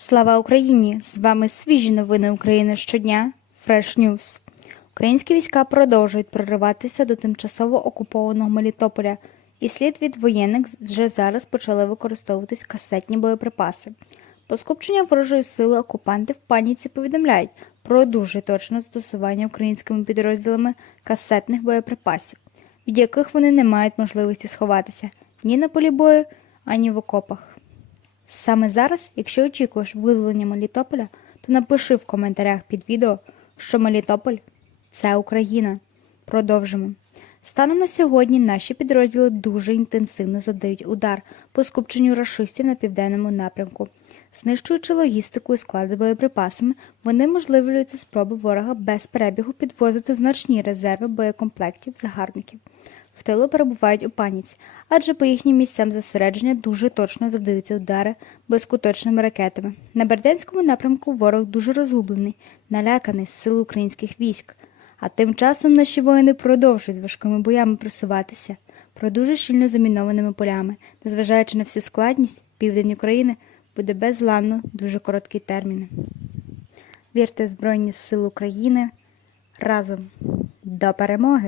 Слава Україні! З вами свіжі новини України щодня. Fresh News. Українські війська продовжують прориватися до тимчасово окупованого Мелітополя, і слід від воєнних вже зараз почали використовуватись касетні боєприпаси. По скупченню ворожої сили окупанти в паніці повідомляють про дуже точне застосування українськими підрозділами касетних боєприпасів, від яких вони не мають можливості сховатися ні на полі бою, ані в окопах. Саме зараз, якщо очікуєш визволення Мелітополя, то напиши в коментарях під відео, що Мелітополь це Україна. Продовжимо. Станом на сьогодні наші підрозділи дуже інтенсивно задають удар по скупченню рашистів на південному напрямку. Знищуючи логістику і склади боєприпасами, вони можливлюються спроби ворога без перебігу підвозити значні резерви боєкомплектів загарбників. В тилу перебувають у паніці, адже по їхнім місцям зосередження дуже точно задаються удари безкуточними ракетами. На Бердянському напрямку ворог дуже розгублений, наляканий з сил українських військ. А тим часом наші воїни продовжують важкими боями просуватися про дуже щільно замінованими полями, незважаючи на всю складність, південь України буде беззламно дуже короткі терміни. Вірте в Збройні Сили України разом до перемоги!